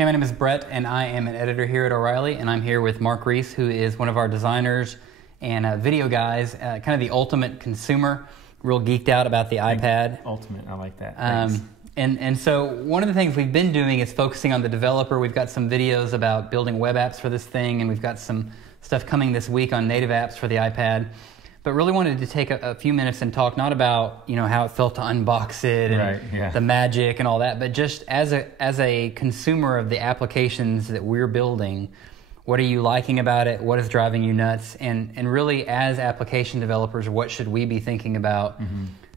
Hey, my name is Brett, and I am an editor here at O'Reilly, and I'm here with Mark Reese, who is one of our designers and video guys, kind of the ultimate consumer, real geeked out about the iPad. Ultimate, I like that. And so one of the things we've been doing is focusing on the developer. We've got some videos about building web apps for this thing, and we've got some stuff coming this week on native apps for the iPad. But really wanted to take a few minutes and talk not about how it felt to unbox it and the magic and all that, but just as a consumer of the applications that we're building, what are you liking about it? What is driving you nuts? And really, as application developers, what should we be thinking about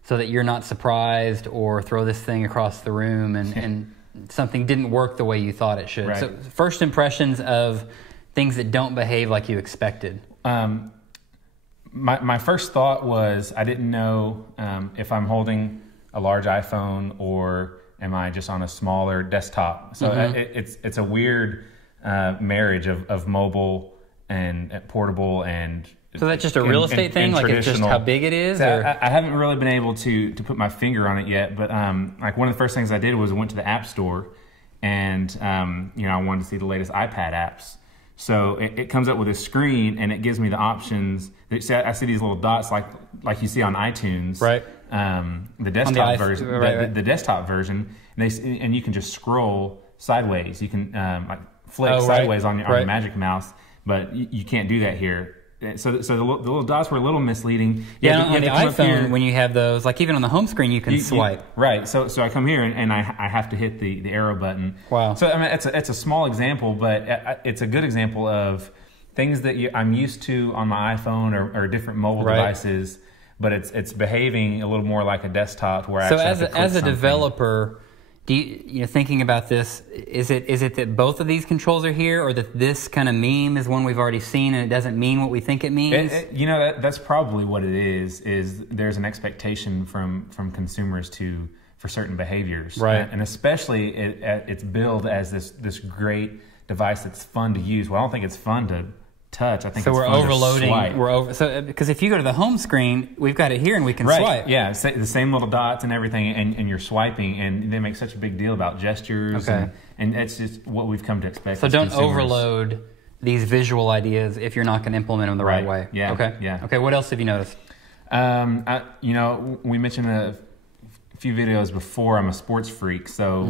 so that you're not surprised or throw this thing across the room and something didn't work the way you thought it should. Right. So first impressions of things that don't behave like you expected. My first thought was I didn't know if I'm holding a large iPhone or am I just on a smaller desktop. So it's a weird marriage of mobile and portable and. So that's just a real estate thing, like it's just how big it is? So I haven't really been able to put my finger on it yet, but like one of the first things I did was I went to the App Store and I wanted to see the latest iPad apps. So it comes up with a screen and it gives me the options. I see these little dots like you see on iTunes, right? The desktop version, the desktop version, and you can just scroll sideways. You can like flick sideways on your Magic Mouse, but you can't do that here. So the little dots were a little misleading. On the iPhone, when you have those, like even on the home screen, you can swipe. Right. So I come here and I have to hit the arrow button. Wow. So I mean, it's a small example, but it's a good example of things that I'm used to on my iPhone or different mobile devices, but it's behaving a little more like a desktop where I actually have to click as a something. Developer. Do you thinking about this? Is it that both of these controls are here, or that this kind of meme is one we've already seen and it doesn't mean what we think it means? That's probably what it is. Is there's an expectation from consumers for certain behaviors, right? And especially it's billed as this great device that's fun to use. Well, I don't think it's fun to touch. I think so. We're overloading. So because if you go to the home screen, we've got it here and we can swipe. Yeah, the same little dots and everything, and you're swiping, and they make such a big deal about gestures. Okay. And it's just what we've come to expect. So don't overload these visual ideas if you're not going to implement them the right way. Yeah. Okay. Yeah. Okay. What else have you noticed? We mentioned a few videos before. I'm a sports freak, so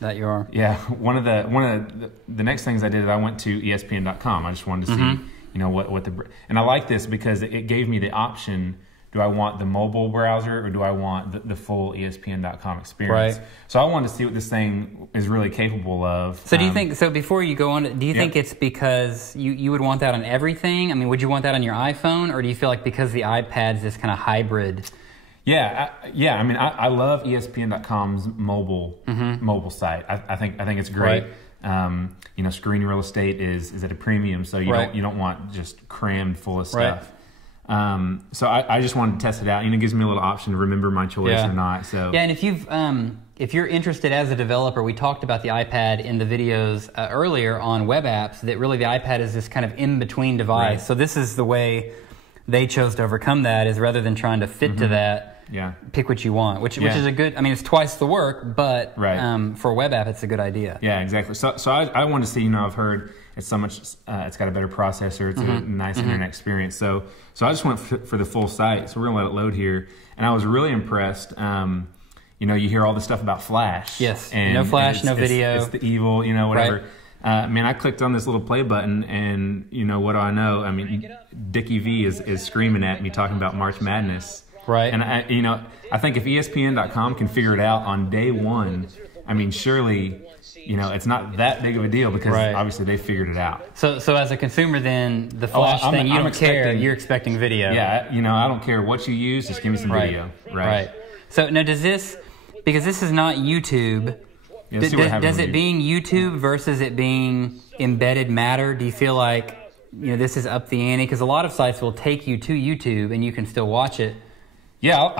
that you are. Yeah, one of the next things I did is I went to ESPN.com. I just wanted to see what and I like this because it gave me the option. Do I want the mobile browser or do I want the full ESPN.com experience? Right. So I wanted to see what this thing is really capable of. So do you think? So before you go on, do you think it's because you would want that on everything? I mean, would you want that on your iPhone, or do you feel like because the iPad's this kind of hybrid? Yeah. I mean, I love ESPN.com's mobile site. I think it's great. Right. Screen real estate is at a premium, so you don't want just crammed full of stuff. Right. So I just wanted to test it out. It gives me a little option to remember my choice or not. So and if you're interested as a developer, we talked about the iPad in the videos earlier on web apps. That really the iPad is this kind of in between device. Right. So this is the way they chose to overcome that, is rather than trying to fit to that. Yeah. Pick what you want, which is a good. I mean, it's twice the work, but for a web app, it's a good idea. Yeah, exactly. So I want to see. I've heard it's so much. It's got a better processor. It's a nice internet experience. So I just went for the full site. So we're gonna let it load here, and I was really impressed. You hear all this stuff about Flash. Yes. And no Flash, no video. It's the evil. Whatever. Right. I clicked on this little play button, and what do I know? I mean, Dickie V is screaming at me talking about March Madness. Right. And I think if ESPN.com can figure it out on day one, I mean, surely, it's not that big of a deal because obviously they figured it out. So as a consumer, then the Flash thing, you don't care. You're expecting video. Yeah. I don't care what you use. Just give me some video. Right. So now because this is not YouTube. Does it being YouTube versus it being embedded matter? Do you feel like this is up the ante? Because a lot of sites will take you to YouTube and you can still watch it. Yeah,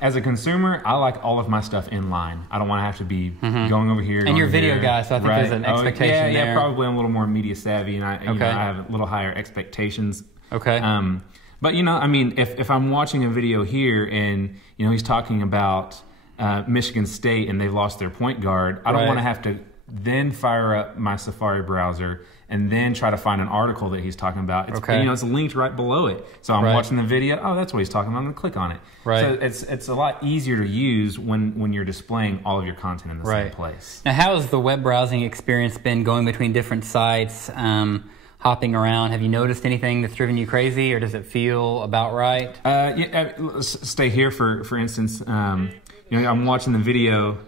as a consumer, I like all of my stuff in line. I don't want to have to be going over here. And you're a video guy, so I think there's an expectation there. Yeah, probably I'm a little more media savvy, and I have a little higher expectations. Okay. But if I'm watching a video here and he's talking about Michigan State and they've lost their point guard, I don't want to have to then fire up my Safari browser, and then try to find an article that he's talking about. It's, it's linked right below it. So I'm watching the video. Oh, that's what he's talking about. I'm going to click on it. Right. So it's a lot easier to use when you're displaying all of your content in the same place. Now, how has the web browsing experience been going between different sites, hopping around? Have you noticed anything that's driven you crazy, or does it feel about right? Let's stay here for instance. I'm watching the video.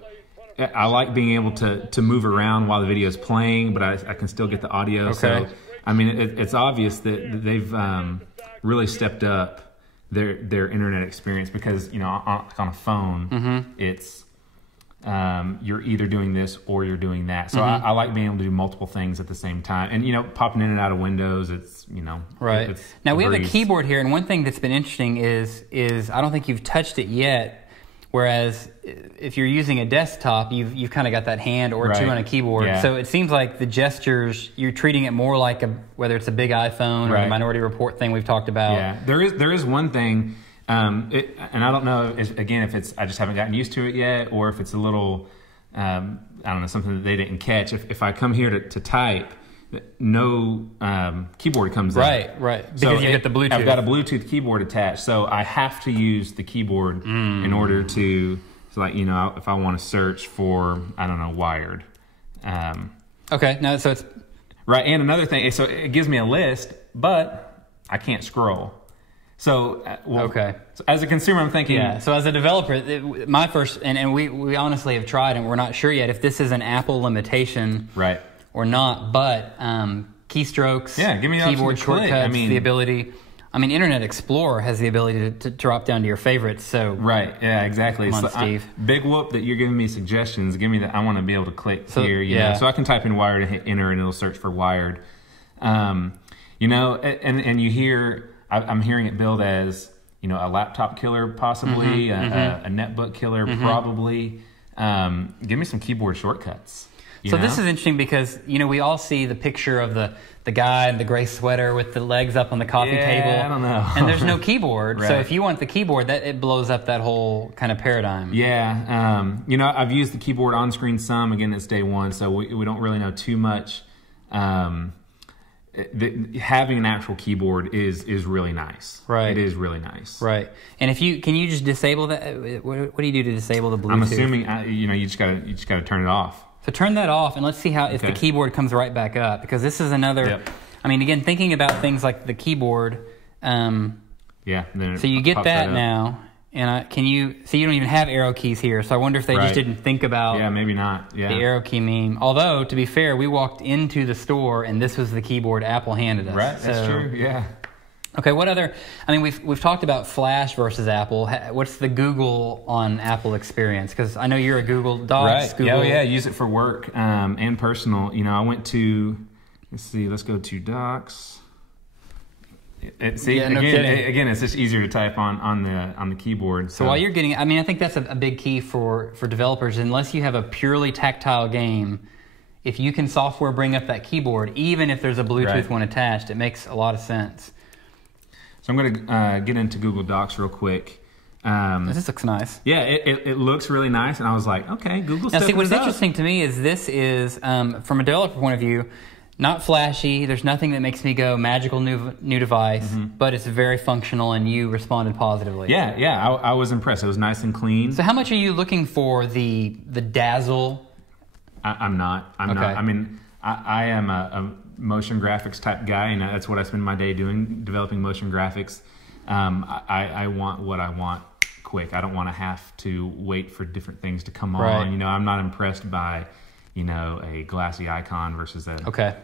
I like being able to move around while the video is playing, but I can still get the audio. So, I mean, it's obvious that they've really stepped up their internet experience, because, on a phone, it's you're either doing this or you're doing that. So I like being able to do multiple things at the same time. And, popping in and out of windows, it's, It's now, we have a keyboard here, and one thing that's been interesting is I don't think you've touched it yet. Whereas if you're using a desktop, you've kind of got that hand or two on a keyboard. Yeah. So it seems like the gestures, you're treating it more like whether it's a big iPhone or the Minority Report thing we've talked about. Yeah, there is one thing, and I don't know if it's I just haven't gotten used to it yet, or if it's a little I don't know, something that they didn't catch. If I come here to type, no keyboard comes up. Right. Because you get the Bluetooth. I've got a Bluetooth keyboard attached, so I have to use the keyboard in order to, if I want to search for, I don't know, Wired. Okay, no, so it's... Right, and another thing, so it gives me a list, but I can't scroll. So, so as a consumer, I'm thinking... Yeah, so as a developer, my first, and we honestly have tried, and we're not sure yet if this is an Apple limitation. Right. Or not, but keystrokes, give me keyboard shortcuts, the ability. Internet Explorer has the ability to drop down to your favorites. So exactly. Come on, Steve. Big whoop that you're giving me suggestions. Give me that. I want to be able to click here. You know, so I can type in Wired and hit enter, and it'll search for Wired. And you hear, I'm hearing it billed as a laptop killer, possibly a netbook killer, probably. Give me some keyboard shortcuts. So this is interesting because, we all see the picture of the guy in the gray sweater with the legs up on the coffee table. I don't know. And there's no keyboard. So if you want the keyboard, it blows up that whole kind of paradigm. Yeah. I've used the keyboard on screen some. Again, it's day one, so we don't really know too much. Having an actual keyboard is really nice. Right. It is really nice. Right. And can you just disable that? What do you do to disable the Bluetooth? I'm assuming, you just gotta turn it off. So turn that off, and let's see if the keyboard comes right back up, because this is another... Yep. Again, thinking about things like the keyboard... Then so you get that now, and you don't even have arrow keys here, so I wonder if they just didn't think about... Yeah, maybe not. Yeah. The arrow key meme. Although, to be fair, we walked into the store, and this was the keyboard Apple handed us. Right, that's true, yeah. Okay, what other... we've talked about Flash versus Apple. What's the Google on Apple experience? Because I know you're a Google Docs. Right. Google. Yeah, I use it for work and personal. I went to... Let's go to Docs. Again, it's just easier to type on the keyboard. So while you're getting... I think that's a big key for developers. Unless you have a purely tactile game, if you can software bring up that keyboard, even if there's a Bluetooth one attached, it makes a lot of sense. So I'm going to get into Google Docs real quick. This looks nice. Yeah, it looks really nice, and I was like, okay, Google's stepping it up. What's interesting to me is this is, from a developer point of view, not flashy. There's nothing that makes me go magical new device, but it's very functional, and you responded positively. Yeah, I was impressed. It was nice and clean. So how much are you looking for the dazzle? I'm not. I'm not. I am a motion graphics type guy, and that's what I spend my day doing, developing motion graphics. I want what I want quick. I don't want to have to wait for different things to come on. I'm not impressed by, a glassy icon versus a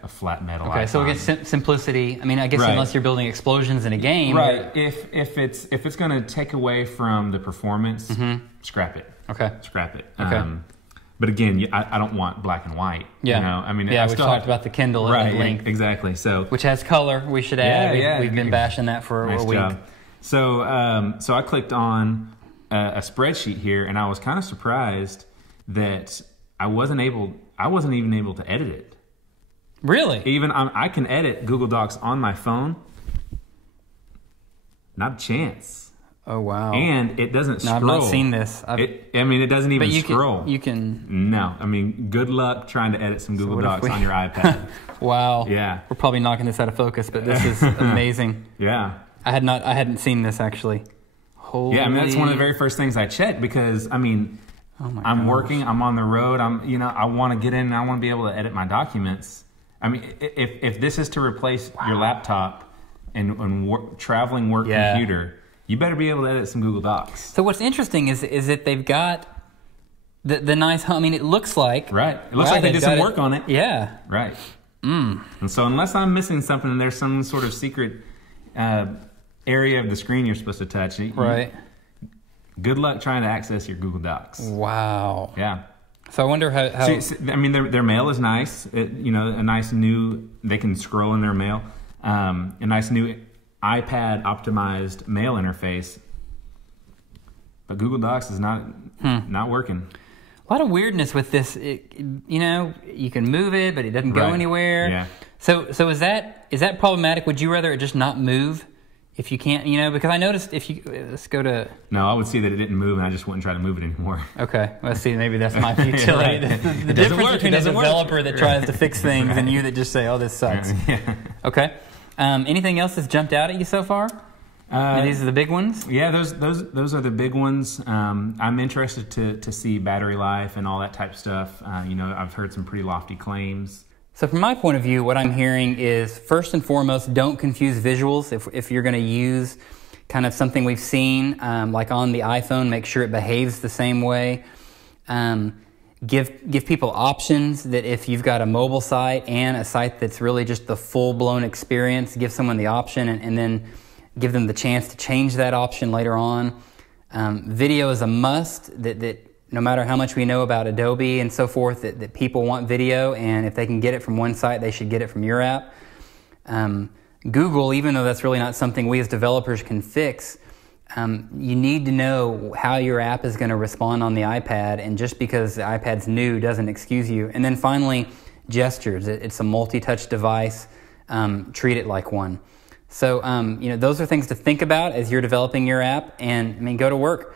flat metal icon. So we get simplicity. I guess unless you're building explosions in a game. Right. If it's going to take away from the performance, scrap it. Okay. Scrap it. Okay. But again, I don't want black and white. Yeah. We talked about the Kindle and length. Exactly. So which has color, we should add. We've been bashing that for nice a week. Job. So I clicked on a spreadsheet here, and I was kind of surprised that I wasn't even able to edit it. Really? Even I can edit Google Docs on my phone. Not a chance. Oh, wow. And it doesn't scroll. No, I've not seen this. It doesn't even scroll. You can... No. I mean, good luck trying to edit some Google Docs on your iPad. Wow. Yeah. We're probably knocking this out of focus, but this is amazing. Yeah. I hadn't seen this, actually. Holy... Yeah, I mean, that's one of the very first things I check because, I mean, I'm working, I'm on the road, I want to get in and I want to be able to edit my documents. I mean, if this is to replace your laptop and traveling work computer, you better be able to edit some Google Docs. So what's interesting is that they've got the nice, I mean, it looks like... Right. It looks like they did some work on it. Yeah. Right. And so unless I'm missing something and there's some sort of secret area of the screen you're supposed to touch, right. Good luck trying to access your Google Docs. Wow. Yeah. So I wonder how... So, I mean, their mail is nice. A nice new... They can scroll in their mail. A nice new iPad optimized mail interface, but Google Docs is not working. A lot of weirdness with this. You can move it, but it doesn't go anywhere. Yeah. So is that problematic? Would you rather it just not move if you can't? Because I noticed if you let's go to. No, I would see that it didn't move, and I just wouldn't try to move it anymore. Okay, let's see. Maybe that's my futility. Right. The difference between a developer that tries to fix things and you that just say, "Oh, this sucks." Yeah. Okay. Anything else that's jumped out at you so far? These are the big ones? Yeah, those are the big ones. I'm interested to see battery life and all that type of stuff. I've heard some pretty lofty claims. So from my point of view, what I'm hearing is, first and foremost, don't confuse visuals. If you're going to use kind of something we've seen, like on the iPhone, make sure it behaves the same way. Give people options, that if you've got a mobile site and a site that's really just the full-blown experience, give someone the option and then give them the chance to change that option later on. Video is a must, that no matter how much we know about Adobe and so forth, that people want video, and if they can get it from one site, they should get it from your app. Google, even though that's really not something we as developers can fix, you need to know how your app is going to respond on the iPad, and just because the iPad's new doesn't excuse you. And then finally, gestures. It's a multi-touch device. Treat it like one. So, those are things to think about as you're developing your app, and go to work.